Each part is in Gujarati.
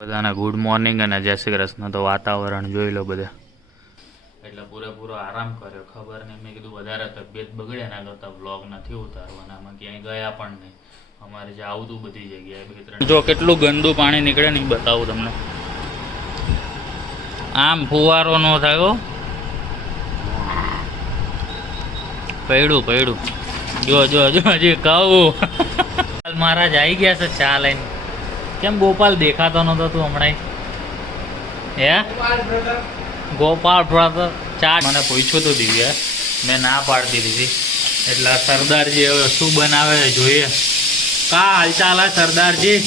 બધાને ગુડ મોર્નિંગ અને જય શ્રી કૃષ્ણ. તો વાતાવરણ જોઈ લો બધા, એટલે પૂરેપૂરો આરામ કર્યો. ખબર નહીં, મેં કીધું વધારે તબિયત બગડે એના કરતાં બ્લોગ નથી ઉતારવાના. આમાં ક્યાંય ગયા પણ નહીં. અમારે જે આવતું બધી જગ્યાએ 2-3 જો કેટલું ગંદુ પાણી નીકળે નહીં બતાવું તમને. આમ ફુવારો ન થયો, પડ્યું જો જો જો હજી કહું મહારાજ આવી ગયા છે ચા લઈને. કેમ ગોપાલ દેખાતો નતો તું હમણાં? હે ગોપાલ બ્રધર ચા મને પૂછ્યું તું દિવ્યા, મેં ના પાડતી દીધી. એટલે સરદારજી હવે શું બનાવે છે જોઈએ. કા હાલચાલ હે સરદારજી?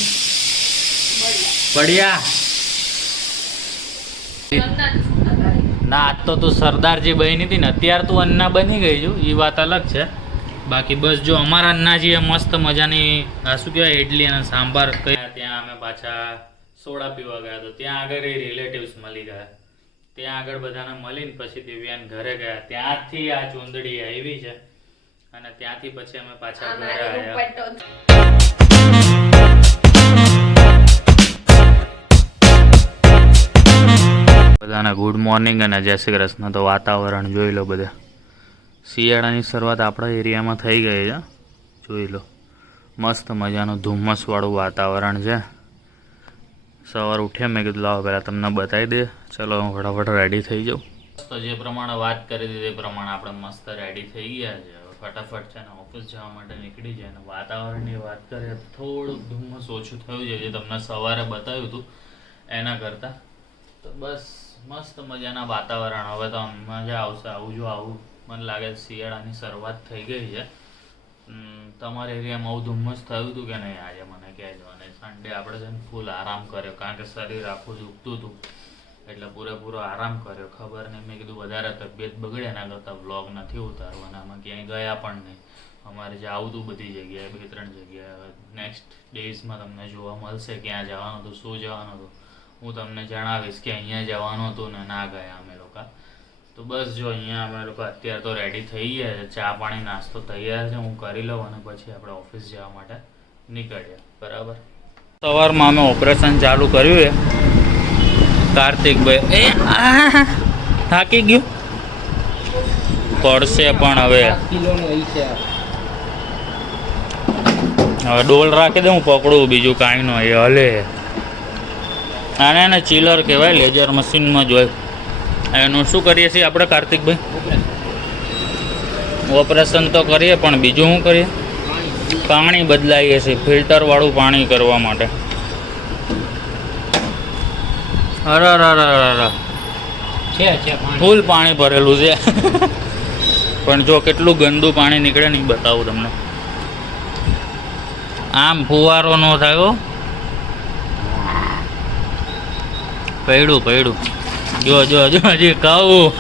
બઢિયા ના, આજ તો તું સરદારજી બની હતી ને, અત્યારે તું અન્ના બની ગઈ છું, એ વાત અલગ છે. બાકી બસ જો અમારા અન્નાજીએ મસ્ત મજાની શું કહેવાય ઇડલી અને સાંભાર કર્યા. ત્યાં અમે પાછા સોડા પીવા ગયા, તો ત્યાં આગળ એ રિલેટિવ્સ મળી ગયા. ત્યાં આગળ બધાને મળીને પછી દિવ્યાન ઘરે ગયા. ત્યાંથી આ ચૂંદડી આવી છે અને ત્યાંથી પછી અમે પાછા ઘરે આવ્યા. બધાને ગુડ મોર્નિંગ અને જય શ્રી કૃષ્ણ. તો વાતાવરણ જોઈ લો બધા, શિયાળાની શરૂઆત આપણા એરિયામાં થઈ ગઈ છે. જોઈ લો મસ્ત મજાનું ધુમ્મસવાળું વાતાવરણ છે. સવાર ઉઠ્યા મેં કીધું લાવો પહેલાં તમને બતાવી દે. ચલો હું ફટાફટ રેડી થઈ જાઉં. તો જે પ્રમાણે વાત કરી હતી તે પ્રમાણે આપણે મસ્ત રેડી થઈ ગયા છે. ફટાફટ છે ને ઓફિસ જવા માટે નીકળી જાય. અને વાતાવરણની વાત કરીએ તો થોડુંક ધુમ્મસ ઓછું થયું છે, જે તમને સવારે બતાવ્યું હતું એના કરતાં. તો બસ મસ્ત મજાના વાતાવરણ. હવે તો મજા આવશે. આવું જો આવું મને લાગે શિયાળાની શરૂઆત થઈ ગઈ છે. તમારા એરિયામાં આવું ધુમ્મસ થયું હતું કે નહીં આજે મને કહેજો. અને સન્ડે આપણે છે ને ફૂલ આરામ કર્યો, કારણ કે શરીર આખું દુખતું હતું એટલે પૂરેપૂરો આરામ કર્યો. ખબર નહીં, મેં કીધું વધારે તબિયત બગડે એના કરતાં બ્લોગ નથી ઉતારવાના. આમાં ક્યાંય ગયા પણ નહીં. અમારે જે આવતું બધી જગ્યાએ 2-3 જગ્યાએ નેક્સ્ટ ડેઝમાં તમને જોવા મળશે ક્યાં જવાનું હતું, શું જવાનું હતું. હું તમને જણાવીશ કે અહીંયા જવાનું હતું ને ના ગયા અમે લોકો. તો બસ જો અહીંયા અમે લોકો અત્યારે તો રેડી થઈ ગયા છે. ચા પાણી નાસ્તો તૈયાર છે, હું કરી લઉં અને પછી આપણે ઓફિસ જવા માટે નીકળ્યા. બરાબર. સવારમાં અમે ઓપરેશન ચાલુ કર્યું છે. કાર્તિકભાઈ થાકી ગયું પડશે પણ હવે ડોલ રાખી દે, હું પકડું, બીજું કાંઈ ન એ હલે. આને એને ચીલર કહેવાય, લેઝર મશીનમાં જોઈ. એનું શું કરીએ છીએ આપણે કાર્તિકભાઈ? ઓપરેશન તો કરીએ પણ બીજું શું કરીએ? પાણી બદલાઈએ છીએ, ફિલ્ટરવાળું પાણી કરવા માટે. અરે ફૂલ પાણી ભરેલું છે. પણ જો કેટલું ગંદુ પાણી નીકળે નહીં બતાવું તમને. આમ ફુવારો ન થયો, પડ્યું જો જો જો હજી કહું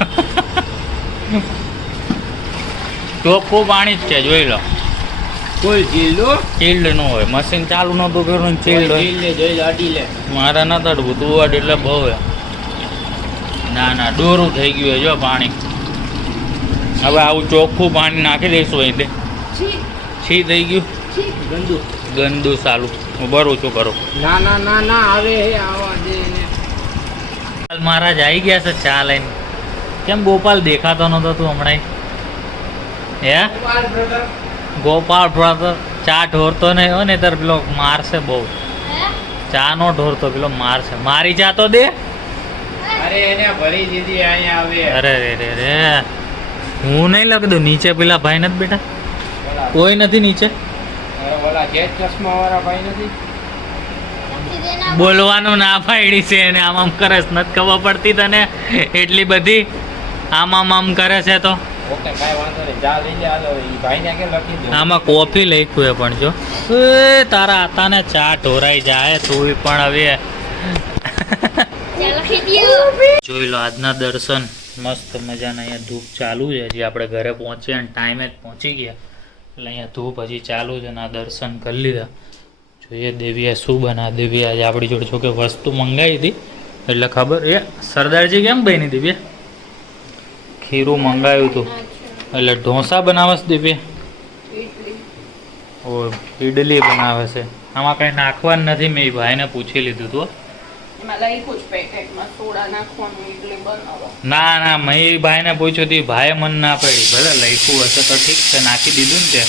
ચોખ્ખું પાણી જ છે. જોઈ લો, કોઈ ચીલ્ડ ન હોય. મશીન ચાલુ નતું કર્યું, ચીલ્ડ હોય. મારે ન તડવું, તું અડ એટલે બહુ. ના ડોરું થઈ ગયું હોય જો પાણી. હવે આવું ચોખ્ખું પાણી નાખી દઈશું અહીં. છી થઈ ગયું, ગંદુ સાલું. હું ભરું છું કરું. ના આવે મહારાજ આવી ગયા છે ચા લઈને. કેમ ગોપાલ દેખાતો નતો તું હમણાં? હે ગોપાલ બ્રધર ચા ઢોરતો નહીં હોય ને તાર પેલો મારશે બહુ. ચા નો ઢોરતો, પેલો મારશે. મારી ચા તો દે. અરે એને ભરી દીધી અહીંયા આવે. અરે રે રે, હું નહીં લખી નીચે. પેલા ભાઈ નથી બેટા? કોઈ નથી નીચે. બોલવાનું ના પાડી છે એને. આમ કરે છે, નથી ખબર પડતી તને એટલી બધી? આમ કરે છે તો આમાં કોફી લખ્યું પણ જો તારા આતાને ચા ઢોરાઈ જાય. તું પણ હવે જોઈ લો આજના દર્શન મસ્ત મજાના. અહીંયા ધૂપ ચાલુ છે. હજી આપણે ઘરે પહોંચીએ અને ટાઈમે જ પહોંચી ગયા એટલે અહીંયા ધૂપ હજી ચાલુ છે. અને આ દર્શન કરી લીધા. જોઈએ દેવીએ શું બના. દેવી આજે આપણી જોડે જોકે વસ્તુ મંગાવી હતી એટલે ખબર. એ સરદારજી કેમ બની દિવ્ય? ખીરું મંગાવ્યું હતું એટલે ઢોસા બનાવે છે દિવ્ય. ઓ ઇડલી બનાવે છે. આમાં કંઈ નાખવાનું નથી. મેં ભાઈને પૂછી લીધું હતું એમાં લખ્યું જ પેકેટમાં સોડા નાખવાનું ઇડલી બનાવવા. ના મહીભાઈને પૂછ્યું હતી, ભાઈએ મન ના પડી. ભલે લખ્યું હશે તો ઠીક છે, નાખી દીધું ને તે.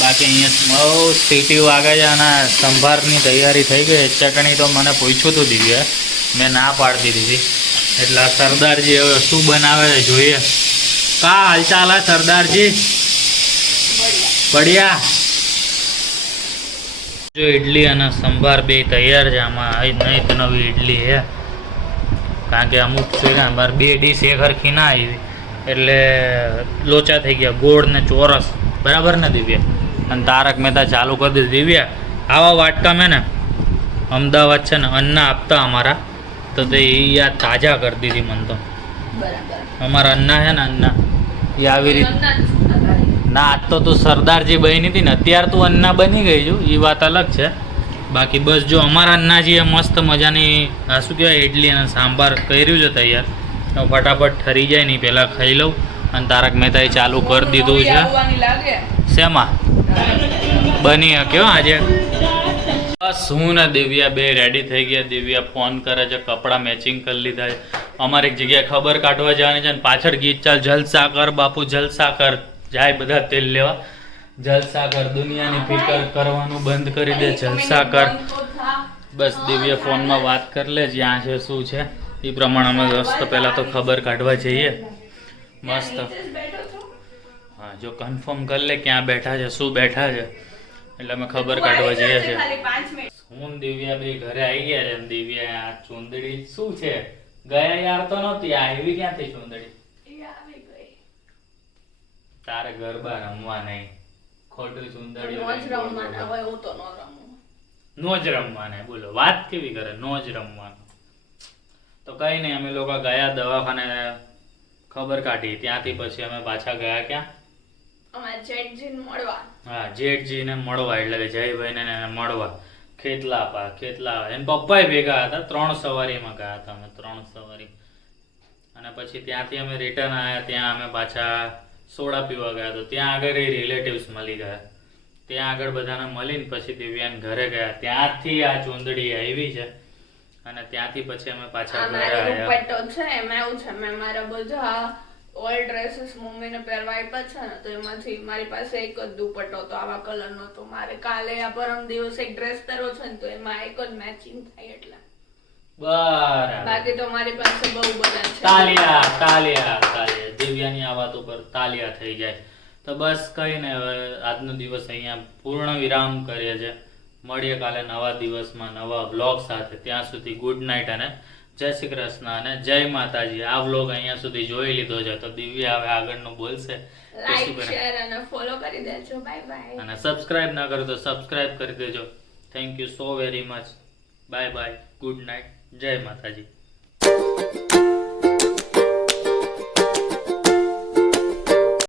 બાકી અહીંયા બહુ સીટી વાગે છે અને સંભારની તૈયારી થઈ ગઈ. ચટણી તો મને પૂછ્યું હતું દિવ્યા, મેં ના પાડતી દીધી. એટલે સરદારજી હવે શું બનાવે છે જોઈએ. કા હાલચાલ હે સરદારજી? બઢિયા. જો ઇડલી અને સંભાર બે તૈયાર છે. આમાં નહીં તો નવી ઇડલી છે, કારણ કે અમુક છે ને અમારે બે ડીશ એક હરખી ના આવી એટલે લોચા થઈ ગયા, ગોળ ને ચોરસ. બરાબર ને દિવ્યા? અને તારક મહેતા ચાલુ કરી દીધું. દિવ્યા આવા વાટકા મેં ને અમદાવાદ છે ને અન્ના આપતા અમારા, તો તે યાદ તાજા કરી દીધી મને તો. બરાબર. અમારા અન્ના છે ને અન્ના એ આવી રીતે ના. આજ તો તું સરદારજી બની હતી ને, અત્યારે તું અન્ના બની ગઈ છું, એ વાત અલગ છે. બાકી બસ જો અમારા અન્નાજીએ મસ્ત મજાની આ શું કહેવાય ઇડલી અને સાંભાર કર્યું છે તૈયાર. તો ફટાફટ ઠરી જાય નહીં પહેલાં ખાઈ લઉં. અને તારક મહેતાએ ચાલુ કરી દીધું છે. શેમાં બની શક્યો આજે? બસ હું ને દિવ્યા બે રેડી થઈ ગયા. દિવ્યા ફોન કરે છે, કપડાં મેચિંગ કરી લીધા છે. અમારે એક જગ્યાએ ખબર કાઢવા જવાની છે ને પાછળ ગીત ચાલ, જલસા કર બાપુ જલસા કર. જાય બધા તેલ લેવા. જલસા કર, દુનિયાની ફિકર કરવાનું બંધ કરી દે, જલસા કર. બસ દિવ્યા ફોનમાં વાત કરી લે, જ્યાં છે શું છે એ પ્રમાણે અમે રસ્તો પહેલાં તો ખબર કાઢવા જઈએ. મસ્ત. હા, જો કન્ફર્મ કરી લે ક્યાં બેઠા છે, શું બેઠા છે, એટલે અમે ખબર કાઢવા જઈએ છીએ. હું દિવ્યા બે ઘરે આવી ગયા છે. દિવ્યા આ ચૂંદડી શું છે? ગયા યાર તો નહોતી, આવી ક્યાંથી ચૂંદડી? તારે ગરબા રમવા નહીં, ખોટું ચૂંદડી નો જ રમવાને. બોલો વાત કેવી કરે, નો જ રમવાનું. તો કઈ નહીં, અમે લોકો ગયા દવાખાને ખબર કાઢી, ત્યાંથી પછી અમે પાછા ગયા ક્યાં? હા, જેઠજીને મળવા, એટલે કે જયભાઈને મળવા. ખેતલા એને પપ્પા ભેગા હતા. 3 સવારીમાં ગયા હતા અમે, 3 સવારી. અને પછી ત્યાંથી અમે રિટર્ન આવ્યા. ત્યાં અમે પાછા સોડા પીવા ગયા. તો ત્યાં આગળ એ રિલેટિવ્સ મળી ગયા. ત્યાં આગળ બધાને મળીને પછી દિવ્યાને ઘરે ગયા. ત્યાંથી આ ચૂંદડી આવી છે અને ત્યાંથી પછી અમે પાછા ઘરે આવ્યા. ઓલ્ડ ડ્રેસીસ મમ્મીને પહેરવા આપ્યા છે ને, તો એમાંથી મારી પાસે એક જ દુપટ્ટો હતો આવા કલરનો. તો મારે કાલે આ પરમ દિવસે એક ડ્રેસ પહેરવો છે ને, તો એમાં એક જ મેચિંગ થાય એટલે. બરાબર. બાકી તો મારી પાસે બહુ બધા છે. તાલિયા દિવ્યાની આ વાત ઉપર તાલિયા થઈ જાય. તો બસ કઈ ને, હવે આજનો દિવસ અહીંયા પૂર્ણ વિરામ કરીએ છીએ. મળીએ કાલે નવા દિવસમાં નવા બ્લોગ સાથે. ત્યાં સુધી ગુડ નાઇટ અને જય શ્રી કૃષ્ણ અને જય માતાજી. આ વ્લોગ અહીંયા સુધી જોઈ લીધો છે તો દિવ્યા હવે આગળનું બોલશે. લાઈક શેર અને ફોલો કરી દેજો. Bye bye. અને સબસ્ક્રાઇબ ના કરો તો સબસ્ક્રાઇબ કરી દેજો. Thank you so very much. Bye bye. Good night. જય માતાજી.